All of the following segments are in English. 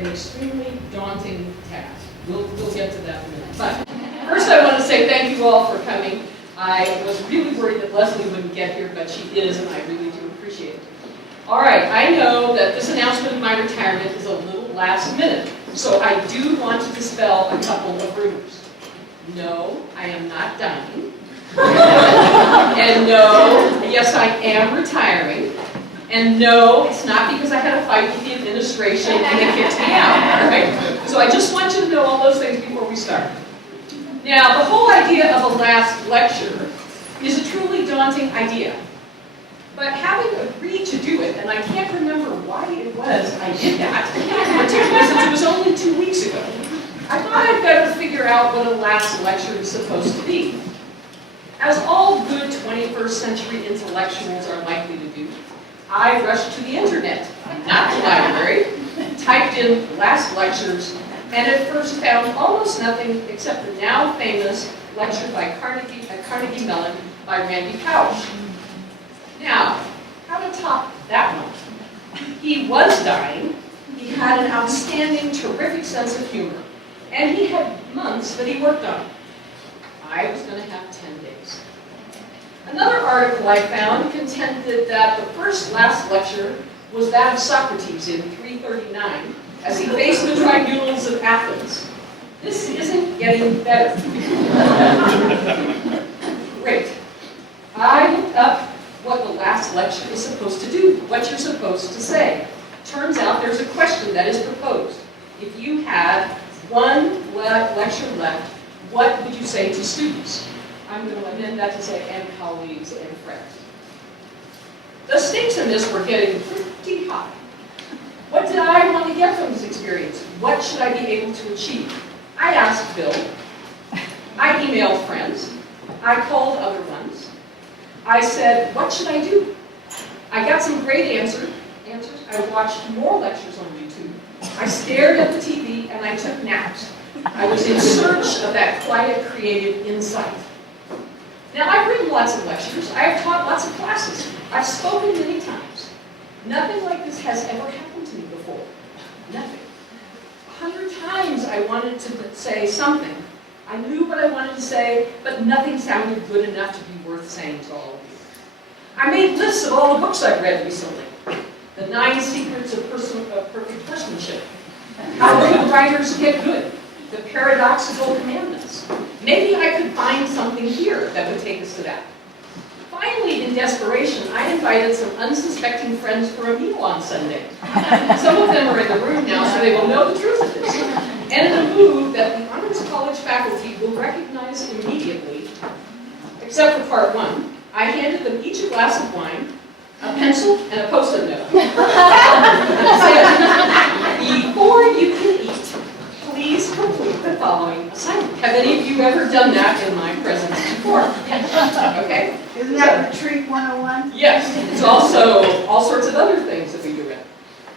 an extremely daunting task. We'll get to that in a minute. But first I want to say thank you all for coming. I was really worried that Leslie wouldn't get here, but she is, and I really do appreciate it. All right, I know that this announcement of my retirement is a little last minute, so I do want to dispel a couple of rumors. No, I am not dying. And no, yes, I am retiring. And no, it's not because I had a fight with the administration and they kicked me out, all right? So I just want you to know all those things before we start. Now, the whole idea of a last lecture is a truly daunting idea. But having agreed to do it, and I can't remember why it was I did that, particularly since it was only 2 weeks ago, I thought I'd better figure out what a last lecture is supposed to be. As all good 21st century intellectuals are likely to do, I rushed to the internet, not the library, typed in last lectures, and at first found almost nothing except the now famous lecture by Carnegie Mellon by Randy Pausch. Now, how to top that one? He was dying, he had an outstanding, terrific sense of humor, and he had months that he worked on it. I was going to have 10 days. Another article I found contended that the first last lecture was that of Socrates in 339 as he faced the tribunals of Athens. This isn't getting better. Great. I looked up what the last lecture is supposed to do, what you're supposed to say. Turns out there's a question that is proposed. If you had one lecture left, what would you say to students? I'm going to amend that to say, and colleagues and friends. The stakes in this were getting pretty high. What did I want to get from this experience? What should I be able to achieve? I asked Bill. I emailed friends. I called other ones. I said, what should I do? I got some great answers. I watched more lectures on YouTube. I stared at the TV and I took naps. I was in search of that quiet, creative insight. Now, I've written lots of lectures. I have taught lots of classes. I've spoken many times. Nothing like this has ever happened to me before. Nothing. 100 times I wanted to say something. I knew what I wanted to say, but nothing sounded good enough to be worth saying to all of you. I made lists of all the books I've read recently. The 9 Secrets of Perfect Personship. How good writers get good. The Paradoxical Commandments. Maybe I could find something here that would take us to that. Finally, in desperation, I invited some unsuspecting friends for a meal on Sunday. Some of them are in the room now, so they will know the truth of this. And in a move that the Honors College faculty will recognize immediately, except for part 1, I handed them each a glass of wine, a pencil, and a Post-it note. Said, before you can eat, please complete the following assignment. Have any of you ever done that in my presence before? Yes. Okay? Isn't that Retreat 101? Yes. It's also all sorts of other things that we do it.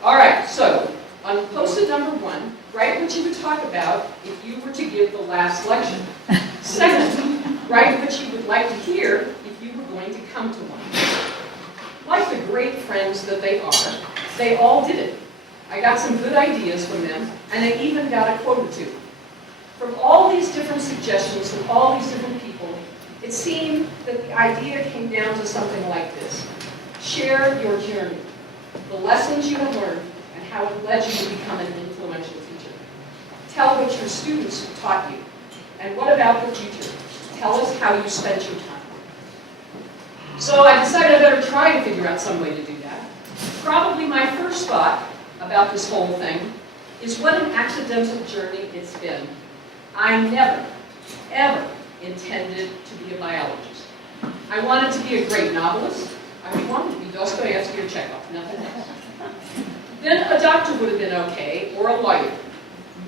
All right, so on Post-it number 1, write what you would talk about if you were to give the last lecture. Second, write what you would like to hear if you were going to come to one. Like the great friends that they all did it. I got some good ideas from them, and I even got a quote or two. From all these different suggestions from all these different people, it seemed that the idea came down to something like this. Share your journey, the lessons you have learned, and how it led you to become an influential teacher. Tell what your students taught you, and what about the future? Tell us how you spent your time. So I decided I better try to figure out some way to do that. Probably my first thought about this whole thing is what an accidental journey it's been. I never, ever intended to be a biologist. I wanted to be a great novelist. I wanted to be Dostoevsky or Chekhov, nothing else. Then a doctor would have been okay, or a lawyer.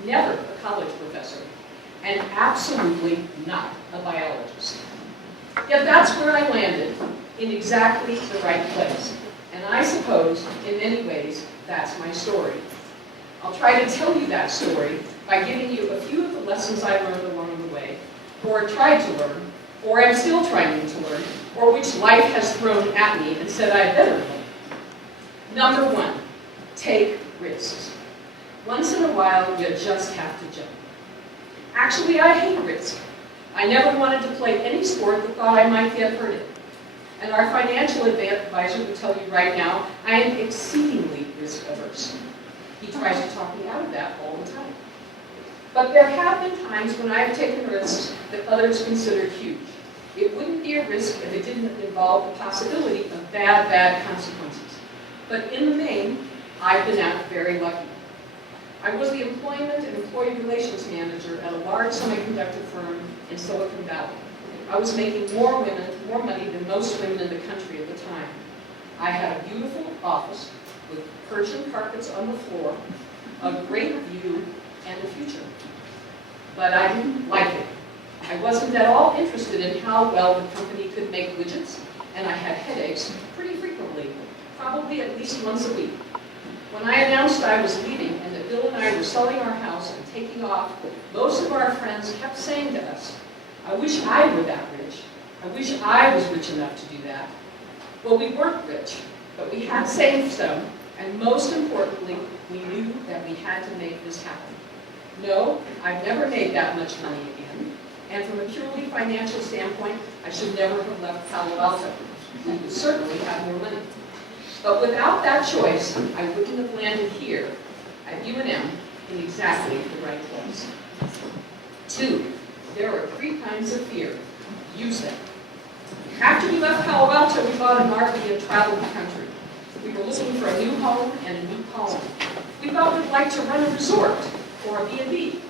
Never a college professor. And absolutely not a biologist. Yet that's where I landed, in exactly the right place. And I suppose, in many ways, that's my story. I'll try to tell you that story by giving you a few of the lessons I learned along the way, or tried to learn, or am still trying to learn, or which life has thrown at me and said I better learn. Number 1, take risks. Once in a while, you just have to jump. Actually, I hate risk. I never wanted to play any sport that thought I might get hurt in. And our financial advisor would tell you right now, I am exceedingly risk averse. He tries to talk me out of that all the time. But there have been times when I have taken risks that others considered huge. It wouldn't be a risk if it didn't involve the possibility of bad consequences. But in the main, I've been out very lucky. I was the employment and employee relations manager at a large semiconductor firm in Silicon Valley. I was making more money than most women in the country at the time. I had a beautiful office with Persian carpets on the floor, a great view, and a future. But I didn't like it. I wasn't at all interested in how well the company could make widgets, and I had headaches pretty frequently, probably at least once a week. When I announced I was leaving and that Bill and I were selling our house and taking off, most of our friends kept saying to us, I wish I were that rich. I wish I was rich enough to do that. Well, we weren't rich, but we had saved some, and most importantly, we knew that we had to make this happen. No, I've never made that much money again, and from a purely financial standpoint, I should never have left Palo Alto. We would certainly have more money. But without that choice, I wouldn't have landed here at UNM in exactly the right place. 2, there are 3 kinds of fear. Use them. After we left Palo Alto, we bought an RV and traveled the country. We were looking for a new home and a new colony. We thought we'd like to run a resort or a B&B.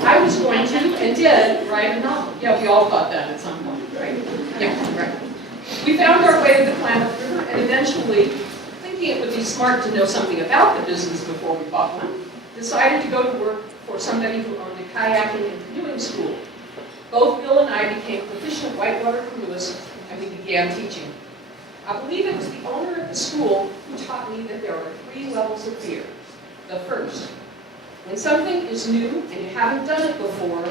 I was going to, and did, write a novel. Yeah, we all thought that at some point, right? Yeah, right. We found our way to the Klamath River, and eventually, thinking it would be smart to know something about the business before we bought one, decided to go to work for somebody who owned a kayaking and canoeing school. Both Bill and I became proficient whitewater canoeists, and we began teaching. I believe it was the owner of the school who taught me that there are 3 levels of fear. The first, when something is new and you haven't done it before,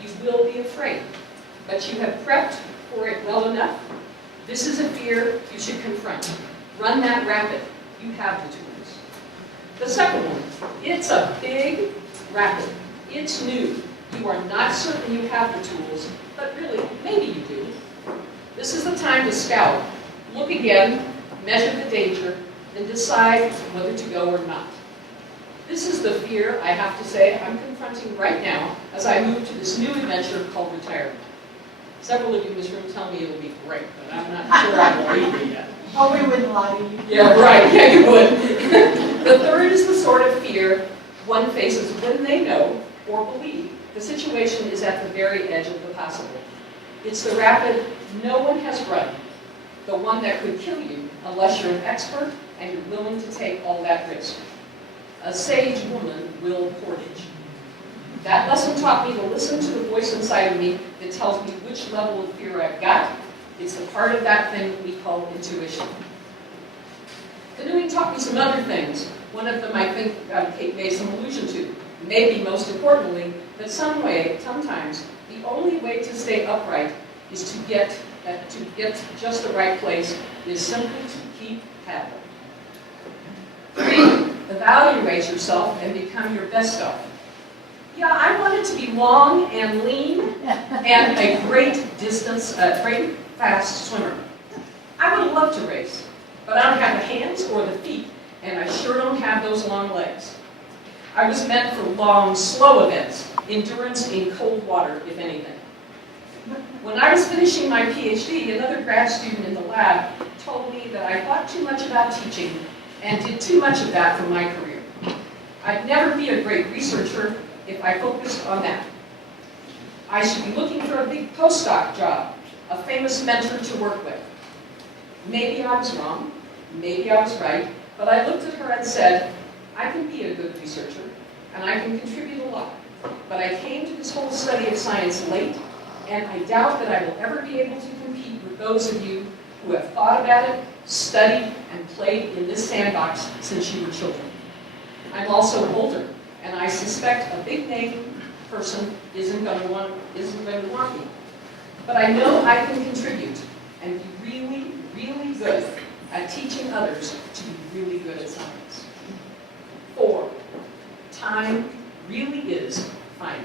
you will be afraid. But you have prepped for it well enough. This is a fear you should confront. Run that rapid. You have the tools. The second one, it's a big rapid. It's new. You are not certain you have the tools, but really, maybe you do. This is the time to scout. Look again, measure the danger, and decide whether to go or not. This is the fear, I have to say, I'm confronting right now as I move to this new adventure called retirement. Several of you in this room tell me it'll be great, but I'm not sure I believe it yet. Oh, we wouldn't lie to you. Yeah, right, yeah, you would. The third is the sort of fear one faces when they know or believe the situation is at the very edge of the possible. It's the rapid, no one has run, the one that could kill you unless you're an expert and you're willing to take all that risk. A sage woman will portage. That lesson taught me to listen to the voice inside of me that tells me which level of fear I've got. It's a part of that thing that we call intuition. Canoeing taught me some other things. One of them I think Kate made some allusion to. Maybe most importantly, that sometimes the only way to stay upright is to get just the right place is simply to keep paddling. 3, evaluate yourself and become your best self. Yeah, I wanted to be long and lean and a great fast swimmer. I would love to race, but I don't have the hands or the feet, and I sure don't have those long legs. I was meant for long, slow events, endurance in cold water, if anything. When I was finishing my PhD, another grad student in the lab told me that I thought too much about teaching and did too much of that for my career. I'd never be a great researcher if I focused on that. I should be looking for a big postdoc job, a famous mentor to work with. Maybe I was wrong, maybe I was right, but I looked at her and said, I can be a good researcher, and I can contribute a lot. But I came to this whole study of science late, and I doubt that I will ever be able to compete with those of you who have thought about it, studied, and played in this sandbox since you were children. I'm also older, and I suspect a big name person isn't going to want me. But I know I can contribute and be really, really good at teaching others to be really good at science. 4, time really is finite.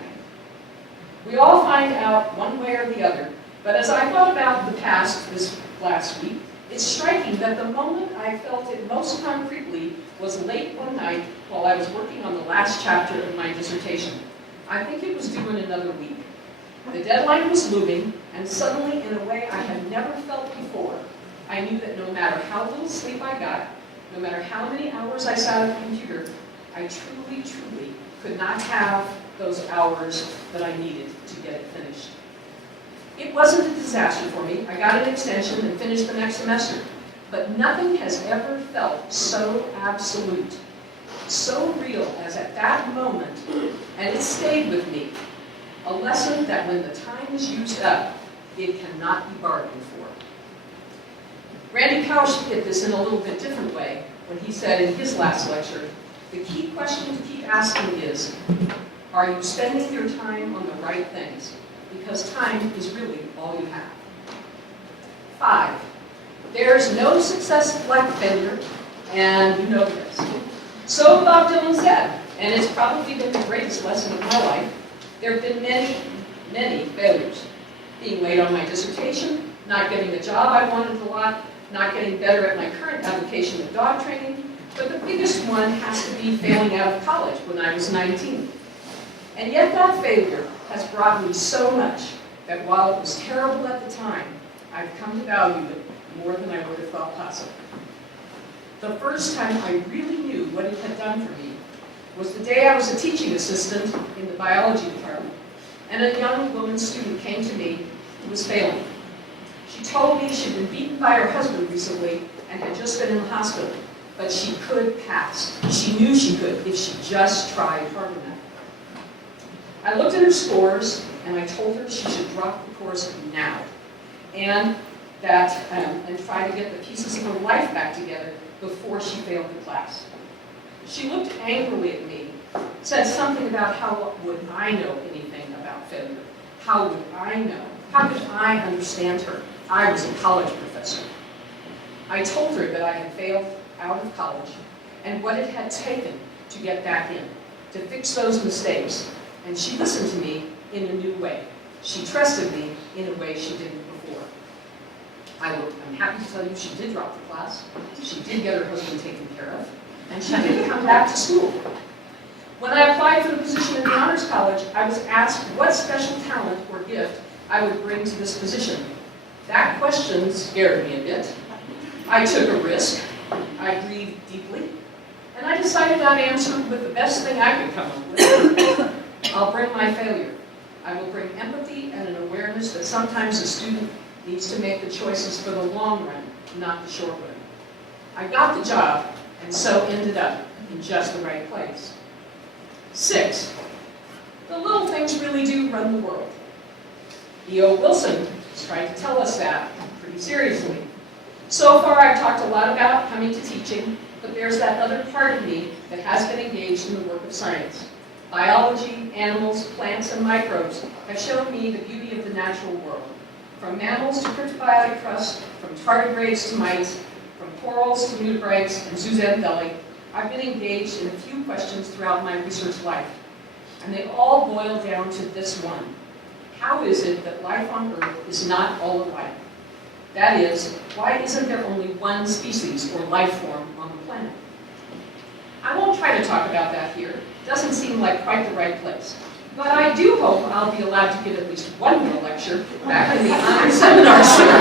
We all find out one way or the other, but as I thought about the past this last week, it's striking that the moment I felt it most concretely was late one night while I was working on the last chapter of my dissertation. I think it was due in another week. The deadline was looming, and suddenly, in a way I had never felt before, I knew that no matter how little sleep I got, no matter how many hours I sat at the computer, I truly, truly could not have those hours that I needed to get it finished. It wasn't a disaster for me. I got an extension and finished the next semester. But nothing has ever felt so absolute, so real as at that moment, and it stayed with me. A lesson that when the time is used up, it cannot be bargained for. Randy Pausch hit this in a little bit different way when he said in his last lecture, the key question to keep asking is, are you spending your time on the right things? Because time is really all you have. 5, there's no success like failure, and you know this. So Bob Dylan said, and it's probably been the greatest lesson of my life, there have been many, many failures. Being late on my dissertation, not getting the job I wanted a lot, not getting better at my current avocation of dog training, but the biggest one has to be failing out of college when I was 19. And yet that failure has brought me so much that while it was terrible at the time, I've come to value it more than I would have thought possible. The first time I really knew what it had done for me was the day I was a teaching assistant in the biology department, and a young woman student came to me who was failing. She told me she'd been beaten by her husband recently and had just been in the hospital, but she could pass. She knew she could if she just tried hard enough. I looked at her scores, and I told her she should drop the course now, and try to get the pieces of her life back together before she failed the class. She looked angrily at me, said something about how would I know anything about failure? How would I know? How could I understand her? I was a college professor. I told her that I had failed out of college and what it had taken to get back in, to fix those mistakes. And she listened to me in a new way. She trusted me in a way she didn't before. I'm happy to tell you she did drop the class. She did get her husband taken care of. And she did come back to school. When I applied for the position in the Honors College, I was asked what special talent or gift I would bring to this position. That question scared me a bit. I took a risk. I breathed deeply. And I decided I'd answer with the best thing I could come up with. I'll bring my failure. I will bring empathy and an awareness that sometimes a student needs to make the choices for the long run, not the short run. I got the job, and so ended up in just the right place. 6, the little things really do run the world. E.O. Wilson has tried to tell us that pretty seriously. So far, I've talked a lot about coming to teaching, but there's that other part of me that has been engaged in the work of science. Biology, animals, plants, and microbes have shown me the beauty of the natural world. From mammals to cryptobiotic crust, from tardigrades to mites, from corals to nudibranchs and zooxanthellae, I've been engaged in a few questions throughout my research life. And they all boil down to this one. How is it that life on Earth is not all alike? That is, why isn't there only one species or life form on the planet? I won't try to talk about that here. It doesn't seem like quite the right place. But I do hope I'll be allowed to give at least one more lecture back in the Honors Seminar series.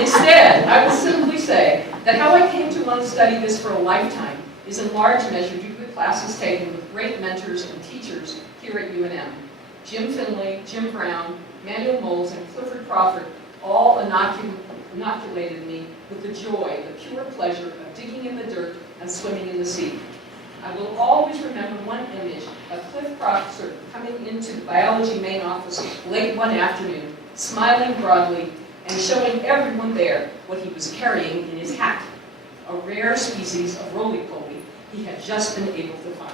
Instead, I will simply say that how I came to want to study this for a lifetime is in large measure due to the classes taken with great mentors and teachers here at UNM. Jim Finley, Jim Brown, Manuel Moles, and Clifford Crawford all inoculated me with the joy, the pure pleasure of digging in the dirt and swimming in the sea. I will always remember one image of Cliff Crawford coming into the biology main office late one afternoon, smiling broadly and showing everyone there what he was carrying in his hat, a rare species of roly-poly he had just been able to find.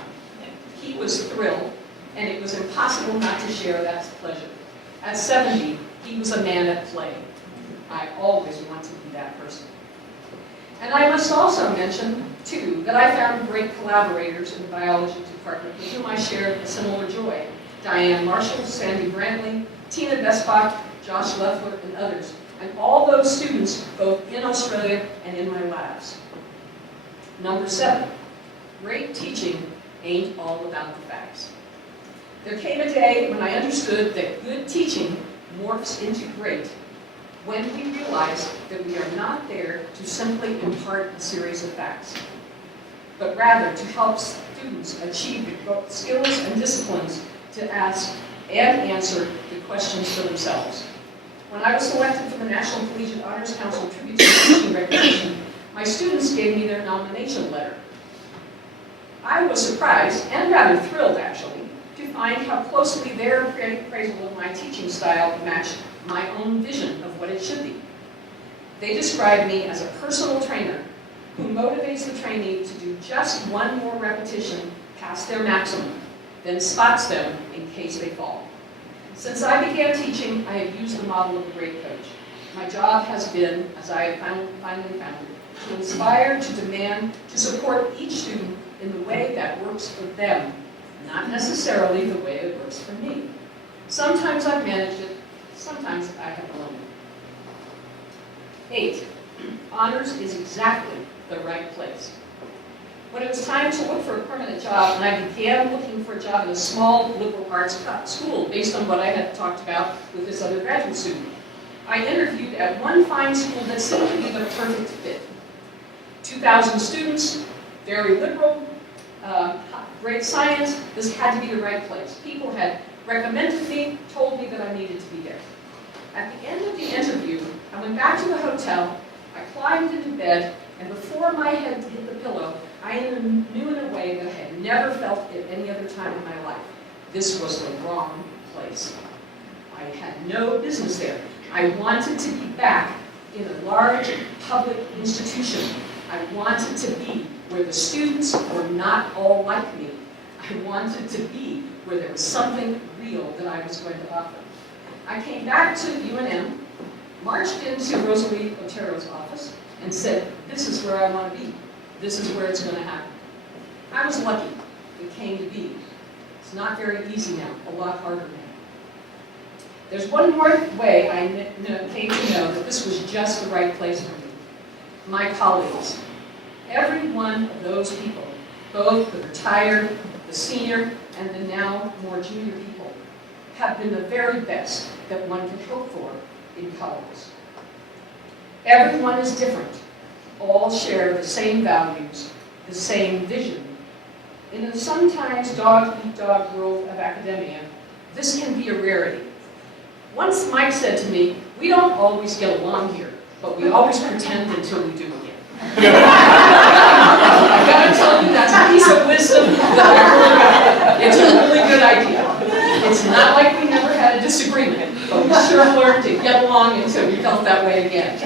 He was thrilled, and it was impossible not to share that pleasure. At 70, he was a man at play. I always want to be that person. And I must also mention, too, that I found great collaborators in the biology department with whom I shared a similar joy. Diane Marshall, Sandy Brantley, Tina Besbach, Josh Leffler, and others. And all those students, both in Australia and in my labs. Number 7, great teaching ain't all about the facts. There came a day when I understood that good teaching morphs into great when we realize that we are not there to simply impart a series of facts, but rather to help students achieve the skills and disciplines to ask and answer the questions for themselves. When I was selected for the National Collegiate Honors Council Tribute to Teaching Recognition, my students gave me their nomination letter. I was surprised, and rather thrilled actually, to find how closely their appraisal of my teaching style matched my own vision of what it should be. They described me as a personal trainer who motivates the trainee to do just one more repetition past their maximum, then spots them in case they fall. Since I began teaching, I have used the model of a great coach. My job has been, as I have finally found it, to inspire, to demand, to support each student in the way that works for them, not necessarily the way it works for me. Sometimes I've managed it, sometimes I have blown it. 8, honors is exactly the right place. When it was time to look for a permanent job, and I began looking for a job in a small liberal arts school, based on what I had talked about with this other graduate student, I interviewed at one fine school that seemed to be the perfect fit. 2,000 students, very liberal, great science. This had to be the right place. People had recommended me, told me that I needed to be there. At the end of the interview, I went back to the hotel, I climbed into bed, and before my head hit the pillow, I knew in a way that I had never felt at any other time in my life. This was the wrong place. I had no business there. I wanted to be back in a large public institution. I wanted to be where the students were not all like me. I wanted to be where there was something real that I was going to offer. I came back to UNM, marched into Rosalie Otero's office, and said, this is where I want to be. This is where it's going to happen. I was lucky. It came to be. It's not very easy now, a lot harder now. There's one more way I came to know that this was just the right place for me. My colleagues. Every one of those people, both the retired, the senior, and the now more junior people, have been the very best that one could hope for in colleges. Everyone is different. All share the same values, the same vision. In the sometimes dog-eat-dog world of academia, this can be a rarity. Once Mike said to me, we don't always get along here, but we always pretend until we do again. I've got to tell you, that's a piece of wisdom that I really got. It's a really good idea. It's not like we never had a disagreement, but we sure learned to get along until we felt that way again.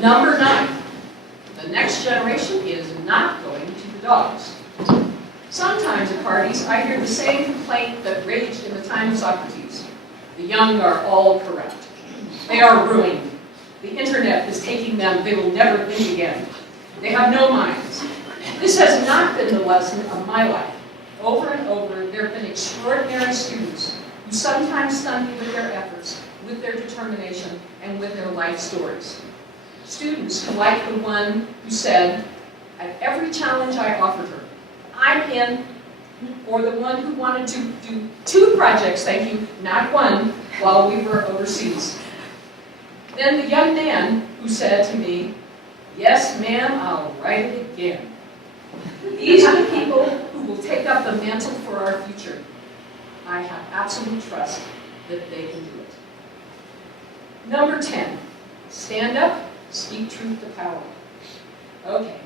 Number 9, the next generation is not going to the dogs. Sometimes at parties, I hear the same complaint that raged in the time of Socrates. The young are all corrupt. They are ruined. The internet is taking them. They will never think again. They have no minds. This has not been the lesson of my life. Over and over, there have been extraordinary students who sometimes stun me with their efforts, with their determination, and with their life stories. Students like the one who said, at every challenge I offered her, I'm in, or the one who wanted to do 2 projects, thank you, not 1, while we were overseas. Then the young man who said to me, yes, ma'am, I'll write it again. These are the people who will take up the mantle for our future. I have absolute trust that they can do it. Number 10, stand up, speak truth to power. Okay,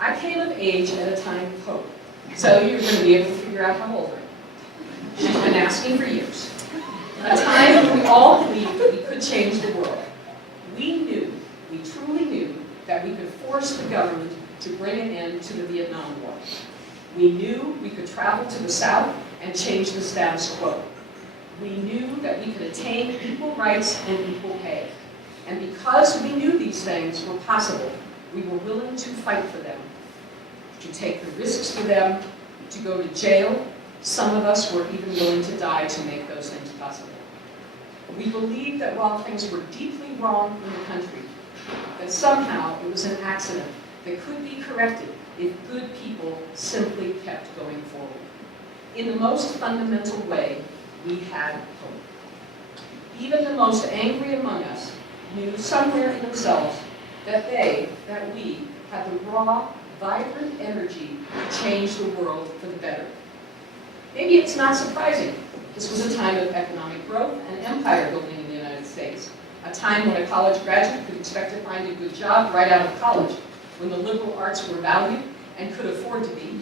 I came of age at a time of hope, so you're going to be able to figure out how old I am. She's been asking for years. A time when we all believed that we could change the world. We truly knew, that we could force the government to bring an end to the Vietnam War. We knew we could travel to the South and change the status quo. We knew that we could attain equal rights and equal pay. And because we knew these things were possible, we were willing to fight for them, to take the risks for them, to go to jail. Some of us were even willing to die to make those things possible. We believed that while things were deeply wrong in the country, that somehow it was an accident that could be corrected if good people simply kept going forward. In the most fundamental way, we had hope. Even the most angry among us knew somewhere in themselves that we, had the raw, vibrant energy to change the world for the better. Maybe it's not surprising. This was a time of economic growth and empire building in the United States. A time when a college graduate could expect to find a good job right out of college, when the liberal arts were valued and could afford to be,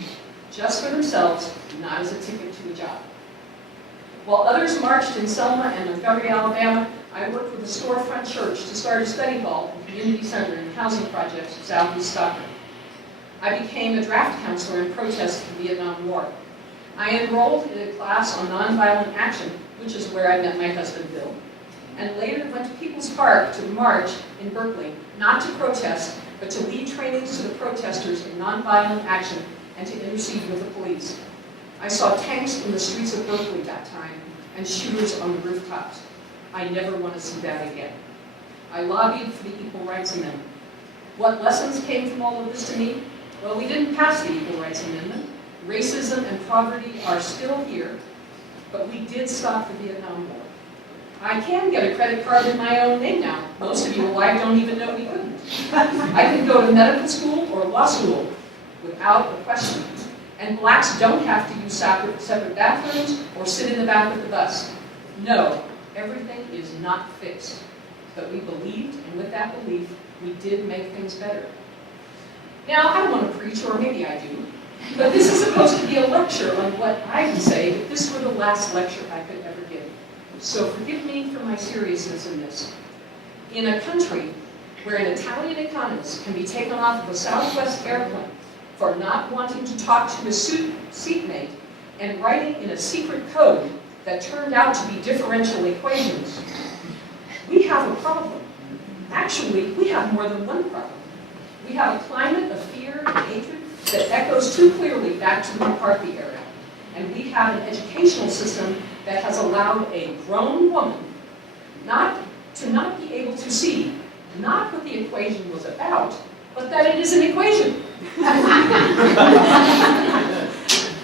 just for themselves, not as a ticket to a job. While others marched in Selma and Montgomery, Alabama, I worked with a storefront church to start a study hall and community center in housing projects in Southeast Stockton. I became a draft counselor in protest of the Vietnam War. I enrolled in a class on nonviolent action, which is where I met my husband, Bill, and later went to People's Park to march in Berkeley, not to protest, but to lead trainings to the protesters in nonviolent action and to intercede with the police. I saw tanks in the streets of Berkeley that time and shooters on the rooftops. I never want to see that again. I lobbied for the Equal Rights Amendment. What lessons came from all of this to me? Well, we didn't pass the Equal Rights Amendment. Racism and poverty are still here, but we did stop the Vietnam War. I can get a credit card in my own name now. Most of you alive don't even know we couldn't. I can go to medical school or law school without a question. And blacks don't have to use separate bathrooms or sit in the back of the bus. No, everything is not fixed. But we believed, and with that belief, we did make things better. Now, I don't want to preach, or maybe I do, but this is supposed to be a lecture on what I would say if this were the last lecture I could ever give. So forgive me for my seriousness in this. In a country where an Italian economist can be taken off of a Southwest airplane for not wanting to talk to his seatmate and writing in a secret code that turned out to be differential equations, we have a problem. Actually, we have more than one problem. We have a climate of fear and hatred that echoes too clearly back to the McCarthy era. And we have an educational system that has allowed a grown woman to not be able to see not what the equation was about, but that it is an equation.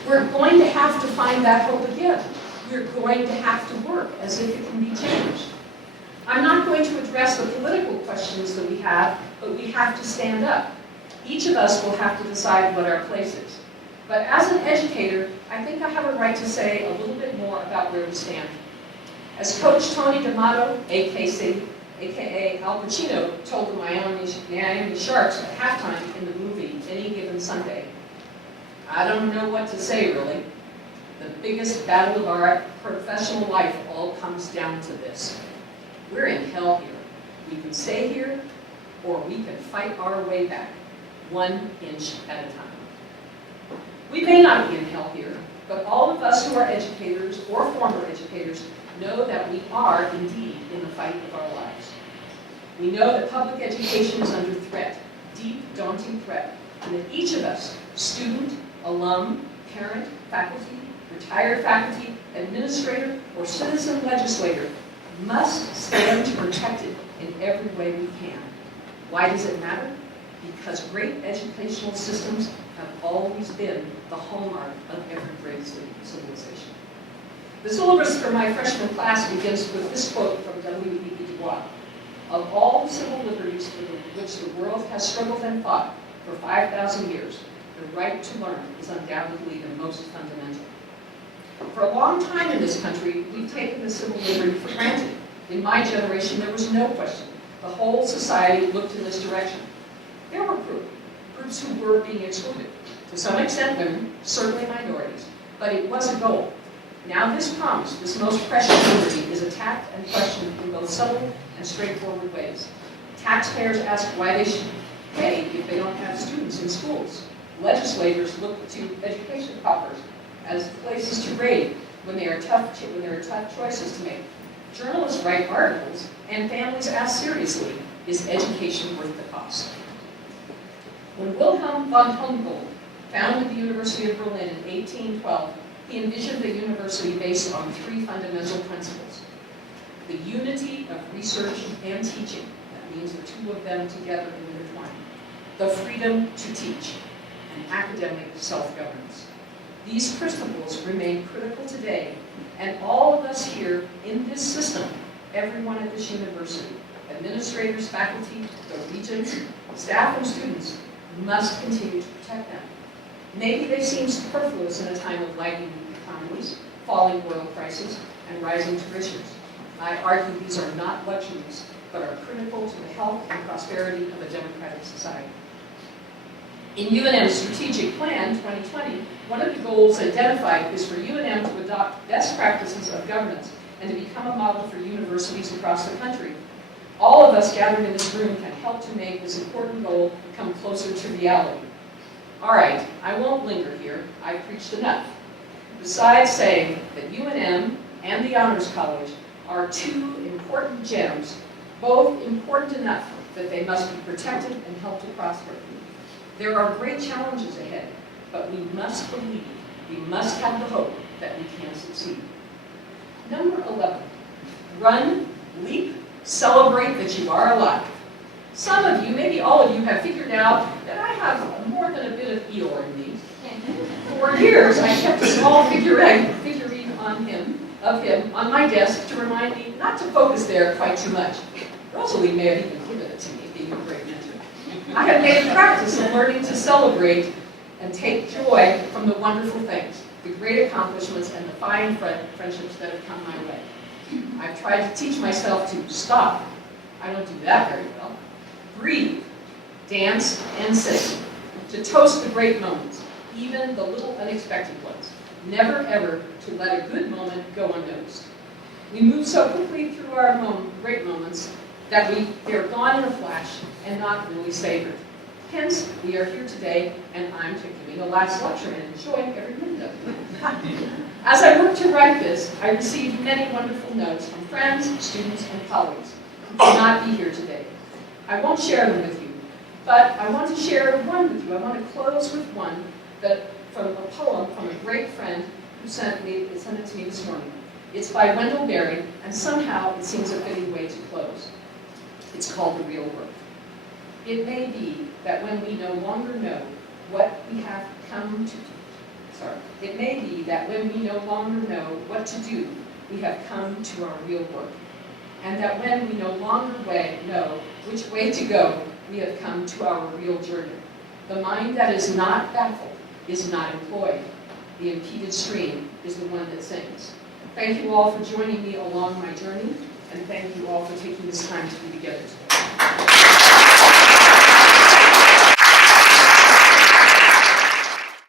We're going to have to find that hope again. We're going to have to work as if it can be changed. I'm not going to address the political questions that we have, but we have to stand up. Each of us will have to decide what our place is. But as an educator, I think I have a right to say a little bit more about where we stand. As Coach Tony D'Amato, aka Al Pacino, told the Miami Sharks at halftime in the movie Any Given Sunday, I don't know what to say, really. The biggest battle of our professional life all comes down to this. We're in hell here. We can stay here, or we can fight our way back, 1 inch at a time. We may not be in hell here, but all of us who are educators or former educators know that we are indeed in the fight of our lives. We know that public education is under threat, deep, daunting threat, and that each of us, student, alum, parent, faculty, retired faculty, administrator, or citizen legislator, must stand to protect it in every way we can. Why does it matter? Because great educational systems have always been the hallmark of every great civilization. The syllabus for my freshman class begins with this quote from W.E.B. Du Bois. Of all the civil liberties for which the world has struggled and fought for 5,000 years, the right to learn is undoubtedly the most fundamental. For a long time in this country, we've taken the civil liberty for granted. In my generation, there was no question. The whole society looked in this direction. There were groups who were being excluded. To some extent, women, certainly minorities, but it was a goal. Now this promise, this most precious liberty, is attacked and questioned in both subtle and straightforward ways. Taxpayers ask why they should pay if they don't have students in schools. Legislators look to education coffers as places to raid when there are tough choices to make. Journalists write articles, and families ask seriously, is education worth the cost? When Wilhelm von Humboldt founded the University of Berlin in 1812, he envisioned a university based on three fundamental principles. The unity of research and teaching, that means the two of them together and intertwined. The freedom to teach, and academic self-governance. These principles remain critical today, and all of us here in this system, everyone at this university, administrators, faculty, the regents, staff, and students, must continue to protect them. Maybe they seem superfluous in a time of lagging economies, falling oil prices, and rising tuitions. I argue these are not luxuries, but are critical to the health and prosperity of a democratic society. In UNM's Strategic Plan 2020, one of the goals identified is for UNM to adopt best practices of governance and to become a model for universities across the country. All of us gathered in this room can help to make this important goal come closer to reality. All right, I won't linger here. I've preached enough. Besides saying that UNM and the Honors College are two important gems, both important enough that they must be protected and helped to prosper. There are great challenges ahead, but we must believe, we must have the hope that we can succeed. Number 11, run, leap, celebrate that you are alive. Some of you, maybe all of you, have figured out that I have more than a bit of Eeyore in me. For years, I kept a small figurine of him on my desk to remind me not to focus there quite too much. Rosalie may have even given it to me, being a great mentor. I have made a practice of learning to celebrate and take joy from the wonderful things, the great accomplishments, and the fine friendships that have come my way. I've tried to teach myself to stop. I don't do that very well. Breathe, dance, and sing. To toast the great moments, even the little unexpected ones. Never ever to let a good moment go unnoticed. We move so quickly through our great moments that they're gone in a flash and not really savored. Hence, we are here today, and I'm giving a last lecture and enjoying every minute of it. As I worked to write this, I received many wonderful notes from friends, students, and colleagues who could not be here today. I won't share them with you, but I want to share one with you. I want to close with one from a poem from a great friend who sent it to me this morning. It's by Wendell Berry, and somehow it seems a fitting way to close. It's called The Real Work. It may be that when we no longer know what we have come to do, it may be that when we no longer know what to do, we have come to our real work. And that when we no longer know which way to go, we have come to our real journey. The mind that is not baffled is not employed. The impeded stream is the one that sings. Thank you all for joining me along my journey, and thank you all for taking this time to be together today.